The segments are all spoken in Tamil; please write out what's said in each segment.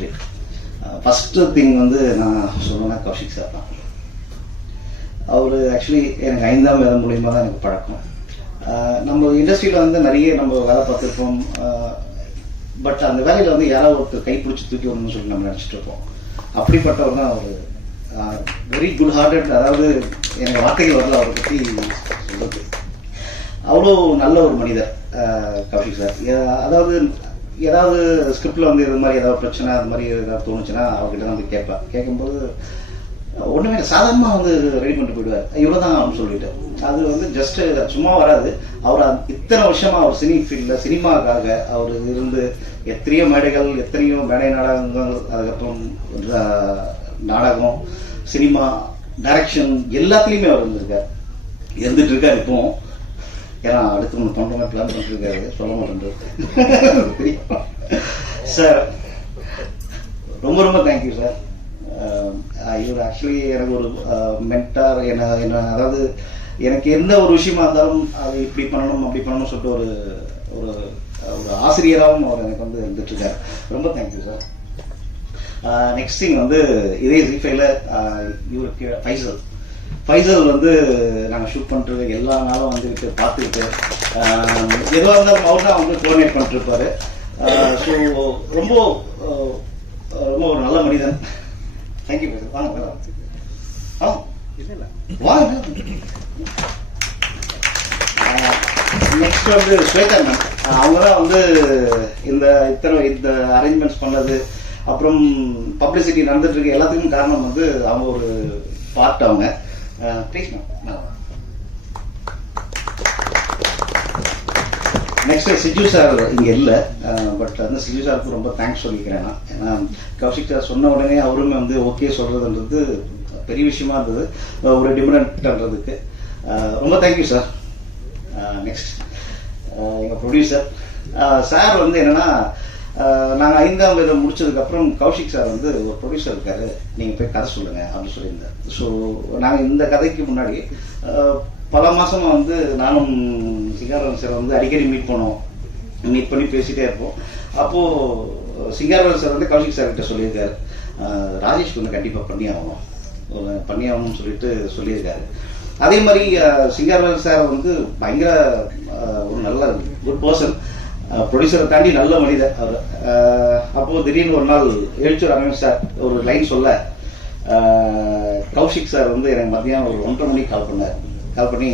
நன்றி. ஃபஸ்ட்டு திங் வந்து நான் சொல்லணும்னா கௌஷிக் சார் தான். அவர் ஆக்சுவலி எனக்கு 5ஆம் வேதம் மூலியமாக தான் எனக்கு பழக்கம். நம்ம இண்டஸ்ட்ரியில் வந்து நிறைய நம்ம வேலை பார்த்துருப்போம். பட் அந்த வேலையில் வந்து யாராவது ஒருத்தர் கைப்பிடிச்சி தூக்கி வரணும்னு சொல்லி நம்ம நினச்சிட்டு இருப்போம். அப்படிப்பட்டவர் தான் அவர். Very good hearted. அதாவது எனக்கு வார்த்தைகள் வரல அவரை பற்றி சொல்றது. அவ்வளோ நல்ல ஒரு மனிதர் கௌஷிக் சார். அதாவது ஏதாவது ஸ்கிரிப்டில் வந்து இது மாதிரி ஏதாவது பிரச்சனை அது மாதிரி ஏதாவது தோணுச்சுன்னா அவர்கிட்ட தான் போய் கேட்பேன். கேட்கும்போது ஒன்றுமே சாதாரணமாக வந்து ரெடி பண்ணிட்டு போயிடுவார். இவ்வளோ தான் அப்படின்னு சொல்லிட்டு அது வந்து ஜஸ்ட் சும்மா வராது. அவர் இத்தனை வருஷமாக அவர் சினி ஃபீல்டில் சினிமாவுக்காக அவர் இருந்து எத்தனையோ மேடைகள், எத்தனையோ மேடை நாடகங்கள், அதுக்கப்புறம் நாடகம், சினிமா, டைரக்ஷன் எல்லாத்துலேயுமே அவர் இருந்துட்டு இருக்கார். இப்போவும் ஏன்னா அடுத்து ஒன்று பண்ணுற பிளான் பண்ணிட்டு இருக்காரு, சொல்ல மாட்டேன் சார். ரொம்ப ரொம்ப தேங்க்யூ சார். இவர் ஆக்சுவலி எனக்கு ஒரு மென்டார். என்ன அதாவது எனக்கு எந்த ஒரு விஷயமா இருந்தாலும் அது இப்படி பண்ணணும் அப்படி பண்ணணும்னு சொல்லிட்டு ஒரு ஒரு ஒரு ஆசிரியராகவும் அவர் எனக்கு வந்து இருந்துட்டு இருக்காரு. ரொம்ப தேங்க்யூ சார். நெக்ஸ்ட் திங் வந்து இதே ஜீஃபைல இவருக்கு ஃபைசல் வந்து நாங்கள் ஷூட் பண்ணிட்டு எல்லா நாளும் வந்துக்கிட்டு பார்த்துக்கிட்டு எதுவாக இருந்தாலும் அவர் தான் வந்து கோஆர்டினேட் பண்ணிட்டு இருப்பாரு. ஸோ ரொம்ப ரொம்ப ஒரு நல்ல மனிதன். Thank you sir. வாங்க வாங்க. நெக்ஸ்ட் வந்து ஸ்வேதா மேம். அவங்க தான் வந்து இந்த அரேஞ்ச்மெண்ட்ஸ் பண்ணது, அப்புறம் பப்ளிசிட்டி நடந்துட்டு இருக்கு எல்லாத்துக்கும் காரணம் வந்து அவங்க ஒரு பார்ட். அவங்க ப்ளீஸ் மேம். நெக்ஸ்ட் சிஜு சார் இங்கே இல்லை. பட் வந்து சிஜு சாருக்கு ரொம்ப தேங்க்ஸ் சொல்லிக்கிறேன் நான். ஏன்னா கௌஷிக் சார் சொன்ன உடனே அவருமே வந்து ஓகே சொல்றதுன்றது பெரிய விஷயமா இருந்தது ஒரு டிஃபரெண்ட்ன்றதுக்கு. ரொம்ப தேங்க்யூ சார். நெக்ஸ்ட் எங்கள் ப்ரொடியூசர் சார் வந்து என்னன்னா, நாங்கள் 5ஆம் வேதம் முடிச்சதுக்கப்புறம் கௌஷிக் சார் வந்து ஒரு ப்ரொடியூசர் இருக்காரு, நீங்கள் போய் கதை சொல்லுங்க அப்படின்னு சொல்லியிருந்தார். ஸோ நாங்கள் இந்த கதைக்கு முன்னாடி பல மாசமா வந்து நானும் சிங்காரவேல் சார் வந்து அடிக்கடி மீட் பண்ணி பேசிட்டே இருப்போம். அப்போது சிங்காரவேல் சார் வந்து கௌஷிக் சார் கிட்ட சொல்லியிருக்காரு, ராஜேஷ் வந்து கண்டிப்பாக பண்ணியாகணும்னு சொல்லியிருக்காரு. அதே மாதிரி சிங்காரவேல் சார் வந்து பயங்கர ஒரு நல்ல குட் பர்சன், ப்ரொடியூசரை தாண்டி நல்ல மனிதர் அவர். அப்போது திடீர்னு ஒரு நாள் எழுச்சூர் அரவிந்த் சார் ஒரு லைன் சொல்ல, கௌஷிக் சார் வந்து எனக்கு மதியம் ஒரு 1:30 மணிக்கு கால் பண்ணி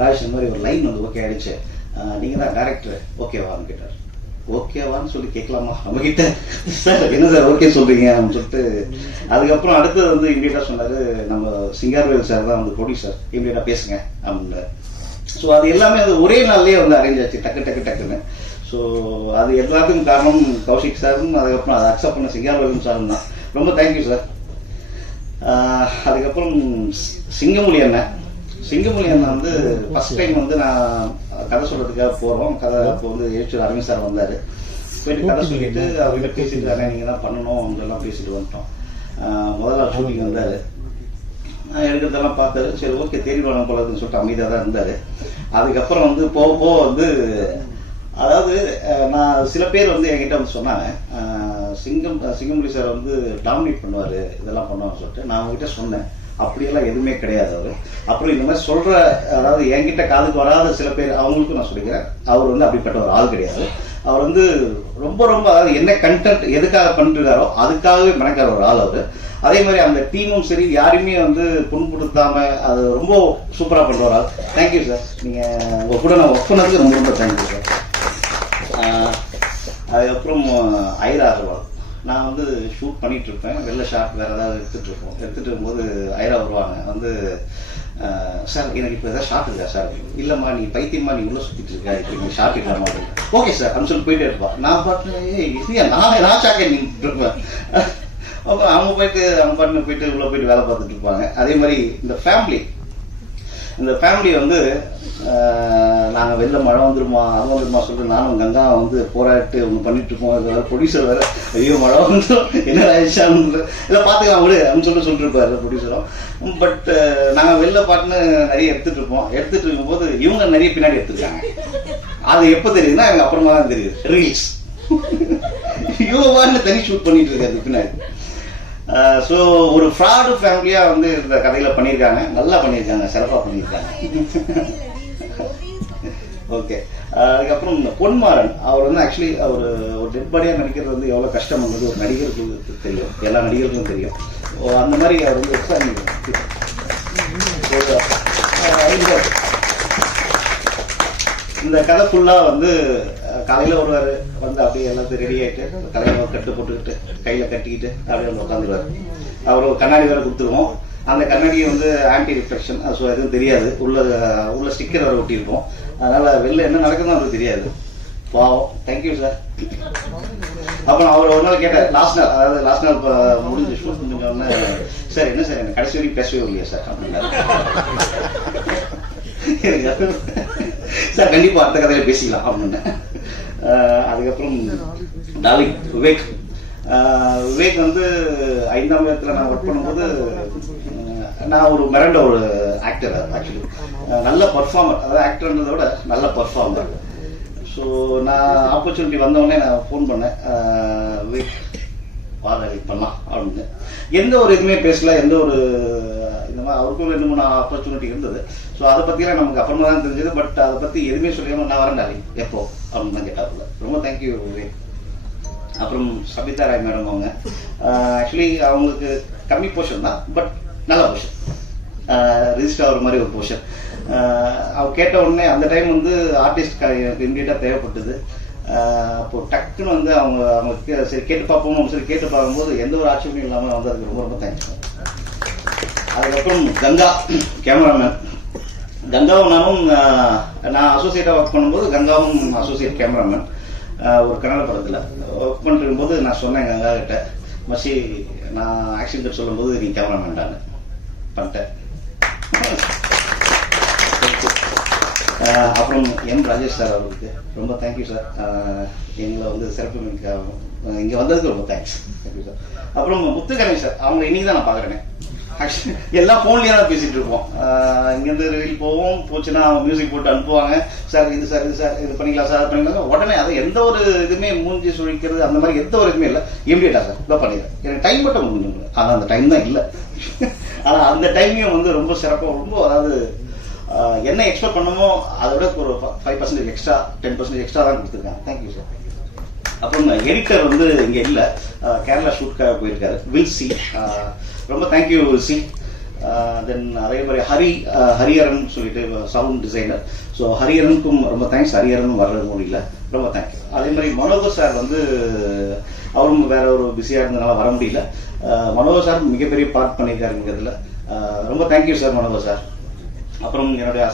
ராஜேஷ் இந்த மாதிரி ஒரு லைன் வந்து ஓகே ஆயிடுச்சு, நீங்கள் தான் டைரக்டர் ஓகேவான்னு கேட்டார். ஓகேவான்னு சொல்லி கேட்கலாமா நம்ம கிட்ட? சார் என்ன சார் ஓகே சொல்றீங்க அப்படின்னு சொல்லிட்டு அதுக்கப்புறம் அடுத்தது வந்து இமீடியட்டா சொன்னாரு, நம்ம சிங்காரவேல் சார் தான் வந்து ப்ரொடியூசர், இமீடியட்டா பேசுங்க அப்படின்னு. ஸோ அது எல்லாமே அது ஒரே நாள்லயே வந்து அரேஞ்ச் ஆச்சு, டக்குன்னு. ஸோ அது எல்லாத்துக்கும் காரணம் கௌஷிக் சாரும், அதுக்கப்புறம் அதை அக்செப்ட் பண்ண சிங்காரவேலும் சாரும் தான். ரொம்ப தேங்க்யூ சார். அதுக்கப்புறம் சிங்கமொழி அண்ணன் வந்து ஃபர்ஸ்ட் டைம் வந்து நான் கதை சொல்றதுக்காக போறோம். கதை இப்போ வந்து எழுச்சூர் அரவிந்த் சார் வந்தாரு. போயிட்டு கதை சொல்லிட்டு அவர்கிட்ட பேசிட்டு நீங்க தான் பண்ணணும் அப்படின்லாம் பேசிட்டு வந்துட்டோம். முதல்ல ஷூட்டிங் வந்தாரு, எடுக்கிறதெல்லாம் பார்த்தாரு. சரி ஓகே தேடி வரணும் போலன்னு சொல்லிட்டு அமைதியாக தான் இருந்தாரு. அதுக்கப்புறம் வந்து போக வந்து அதாவது நான் சில பேர் வந்து என்கிட்ட வந்து சொன்னாங்க, சிங்கமொழி சார் வந்து டாமினேட் பண்ணுவாரு இதெல்லாம் பண்ணுவான்னு சொல்லிட்டு. நான் அவங்ககிட்ட சொன்னேன், அப்படியெல்லாம் எதுவுமே கிடையாது அவர். அப்புறம் இந்த மாதிரி சொல்ற, அதாவது என்கிட்ட காதுக்கு வராத சில பேர் அவங்களுக்கும் நான் சொல்லிக்கிறேன், அவர் வந்து அப்படிப்பட்ட ஒரு ஆள் கிடையாது. அவர் வந்து ரொம்ப அதாவது என்ன கண்டென்ட் எதுக்காக பண்ணிருக்காரோ அதுக்காகவே மெனக்கார ஒரு ஆள் அவர். அதே மாதிரி அந்த டீமும் சரி யாருமே வந்து புண்படுத்தாம அது ரொம்ப சூப்பரா பண்ற ஒரு ஆள். Thank you sir. நீங்க உங்க கூட நான் ஒர்க் பண்ணதுக்கு ரொம்ப தேங்க்யூ சார். அதுக்கப்புறம் ஐரா அகர்வால், நான் வந்து ஷூட் பண்ணிட்டு இருப்பேன், வெளில ஷாட் வேற ஏதாவது எடுத்துட்டு இருக்கும்போது ஐரா வருவாங்க வந்து, சார் எனக்கு இப்போ ஏதாவது ஷாட் இருக்கா சார்? இல்லம்மா நீ பைத்தியமா நீ உள்ள சுத்திட்டு இருக்கா, இப்போ நீ ஷாட் இல்லாம ஓகே சார் அப்படின்னு சொல்லி போயிட்டே இருப்பான். நான் பாட்டு நான் ஷாக்கே நின்றுட்டு இருப்பேன். அப்புறம் அவங்க பாட்டு போயிட்டு உள்ள போயிட்டு வேலை பார்த்துட்டு இருப்பாங்க. அதே மாதிரி இந்த ஃபேமிலி வந்து நாங்கள் வெளில மழை வந்துருமா சொல்லிட்டு நானும் கங்கா வந்து போராட்டு ஒன்று பண்ணிட்டு இருப்போம். வேறு ப்ரொடியூசர் வேறு ஐயோ மழை வந்துடும் என்ன ஆயிடுச்சான்னு இல்லை பார்த்துக்கலாம் விடு அப்படின்னு சொல்லிட்டு இருப்பாரு ப்ரொடியூசரும். பட் நாங்கள் வெளில பாட்டுன்னு நிறைய எடுத்துட்டு இருக்கும்போது இவங்க நிறைய பின்னாடி எடுத்துருக்காங்க. அது எப்போ தெரியுதுன்னா எனக்கு அப்புறமா தான் தெரியுது, ரீல்ஸ் யோவான்னு தனி ஷூட் பண்ணிட்டு இருக்காரு பின்னாடி. ஸோ ஒரு ஃப்ராடு ஃபேமிலியாக வந்து இந்த கதையில் பண்ணியிருக்காங்க, நல்லா பண்ணியிருக்காங்க, சிறப்பாக பண்ணியிருக்காங்க. ஓகே. அதுக்கப்புறம் இந்த பொன்மாறன் அவர் வந்து ஆக்சுவலி அவர் ஒரு டெட் பாடியாக நடிக்கிறது வந்து எவ்வளோ கஷ்டம் வந்து ஒரு நடிகர்களுக்கு தெரியும், எல்லா நடிகர்களுக்கும் தெரியும். அந்த மாதிரி அவர் வந்து இந்த கதை ஃபுல்லாக வந்து காலையில் வருவார், வந்து அப்படியே எல்லாத்தையும் ரெடி ஆகிட்டு தலையில் கட்டு போட்டுக்கிட்டு கையில் கட்டிக்கிட்டு அப்படியே வந்து உட்காந்துருவார். அவர் ஒரு கண்ணாடி வேறு கொடுத்துருவோம். அந்த கண்ணாடியை வந்து ஆன்டி ரிஃப்ளெக்ஷன், ஸோ எதுவும் தெரியாது, உள்ள ஸ்டிக்கர் வேறு ஒட்டியிருப்போம். அதனால் வெளில என்ன நடக்குதுன்னு அவருக்கு தெரியாது. பாவம். Thank you sir. அப்புறம் அவர் ஒரு நாள் கேட்டார், லாஸ்ட் நாள் இப்போ முடிஞ்சு ஷூட் முடிஞ்சோடனே, சார் என்ன சார் எனக்கு கடைசி வரைக்கும் பேசவே இல்லையா சார் அப்படின்னாரு. சார் கண்டிப்பாக அடுத்த கதையில பேசிக்கலாம் அப்படின்னு. அதுக்கப்புறம் டார்லிங் விவேக் வந்து 5ஆம் வயதில் நான் ஒர்க் பண்ணும்போது நான் ஒரு மிரண்ட ஒரு ஆக்டர். ஆக்சுவலி நல்ல பர்ஃபார்மர், அதாவது ஆக்டர்ன்றதை விட நல்ல பர்ஃபார்மர். ஸோ நான் ஆப்பர்ச்சுனிட்டி வந்தவொடனே நான் ஃபோன் பண்ணேன், விவேக் வாடகை பண்ணலாம் அப்படின்னு. எந்த ஒரு இதுவுமே பேசல, எந்த ஒரு இந்த மாதிரி அவருக்கும் 2-3 ஆப்பர்ச்சுனிட்டி இருந்தது. ஸோ அதை பற்றிலாம் நமக்கு அப்புறமா தான் தெரிஞ்சது. பட் அதை பற்றி எதுவுமே சொல்லியாமல் நான் வரேன் டார்லிங் எப்போ அப்படின்னு தான் கேட்டாப்புல. ரொம்ப தேங்க்யூ விவேக். அப்புறம் சபிதா ராய் மேடம், அவங்க ஆக்சுவலி அவங்களுக்கு கம்மி போர்ஷன் தான், பட் நல்ல போர்ஷன், ரிஜிஸ்டர் ஆகிற மாதிரி ஒரு போர்ஷன். அவர் கேட்ட உடனே அந்த டைம் வந்து ஆர்டிஸ்ட் எனக்கு இமீடியட்டாக தேவைப்பட்டது. அப்போது டக்குன்னு வந்து அவங்க சரி கேட்டு பார்ப்போம் சரி கேட்டு பார்க்கும்போது எந்த ஒரு ஆட்சியும் இல்லாமல் வந்து அதுக்கு ரொம்ப ரொம்ப தேங்க்ஸ். அதுக்கப்புறம் கங்கா கேமராமேன். கங்காவும் நான் அசோசியேட்டாக ஒர்க் பண்ணும்போது கங்காவும் அசோசியேட் கேமராமேன் ஒரு கன்னட படத்தில் ஒர்க் பண்ணிருக்கும்போது நான் சொன்னேன் கங்கா கிட்ட, மச்சி நான் ஆக்ஷன் கட் சொல்லும்போது நீ கேமராமேன்டான்னு பண்ணிட்டேன். அப்புறம் எம் ராஜேஷ் சார், அவருக்கு ரொம்ப தேங்க்யூ சார். எங்களை வந்து சிறப்பு இங்கே வந்ததுக்கு ரொம்ப தேங்க்ஸ். Thank you sir. அப்புறம் முத்துகணேஷ் சார், அவங்க இன்னைக்கு தான் நான் பார்க்குறேனே. ஆக்சுவலி எல்லாம் ஃபோன்லேயே தான் பேசிகிட்டு இருப்போம். இங்கேருந்து ரிவீல் போச்சுன்னா அவங்க மியூசிக் போட்டு அனுப்புவாங்க, சார் இது பண்ணிக்கலாம் சார் பண்ணிக்கலாம். உடனே அதை எந்த ஒரு இதுவுமே மூஞ்சி சுழிக்கிறது அந்த மாதிரி எந்த ஒரு இதுவுமே இல்லை. இமீடியட்டாக சார் இதான் பண்ணிடுறேன். எனக்கு டைம் மட்டும் முடிஞ்சுங்க, ஆனால் அந்த டைம் தான் இல்லை. ஆனால் அந்த டைமையும் வந்து ரொம்ப சிறப்பாக, ரொம்ப அதாவது என்ன எக்ஸ்பெக்ட் பண்ணமோ அதை விட ஒரு 5% எக்ஸ்ட்ரா 10% எக்ஸ்ட்ரா தான் கொடுத்துருக்காங்க. Thank you sir. அப்புறம் எடிட்டர் வந்து இங்கே இல்லை, கேரளா ஷூட்காக போயிருக்காரு, வில் சி. ரொம்ப தேங்க்யூ வில் சி. தென் அதே மாதிரி ஹரிஹரன் சொல்லிட்டு சவுண்ட் டிசைனர். ஸோ ஹரிஹரனுக்கும் ரொம்ப தேங்க்ஸ். ஹரிஹரனும் வர்றது முடியல, ரொம்ப தேங்க்யூ. அதே மாதிரி மனோகர் சார் வந்து அவரும் வேற ஒரு பிஸியாக இருந்ததுனால வர முடியல. மனோகர் சார் மிகப்பெரிய பார்ட் பண்ணியிருக்காருங்கிறதுல ரொம்ப தேங்க்யூ சார் மனோகர் சார். அப்புறம் என்னுடைய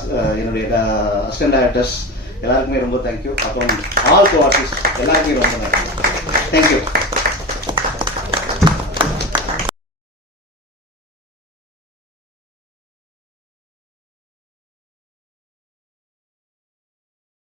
அசிஸ்டன்ட் டைரக்டர்ஸ் எல்லாருக்குமே ரொம்ப தேங்க்யூ. அப்புறம் ஆல் கோ ஆர்டிஸ்ட் எல்லாருக்குமே ரொம்ப தேங்க்யூ.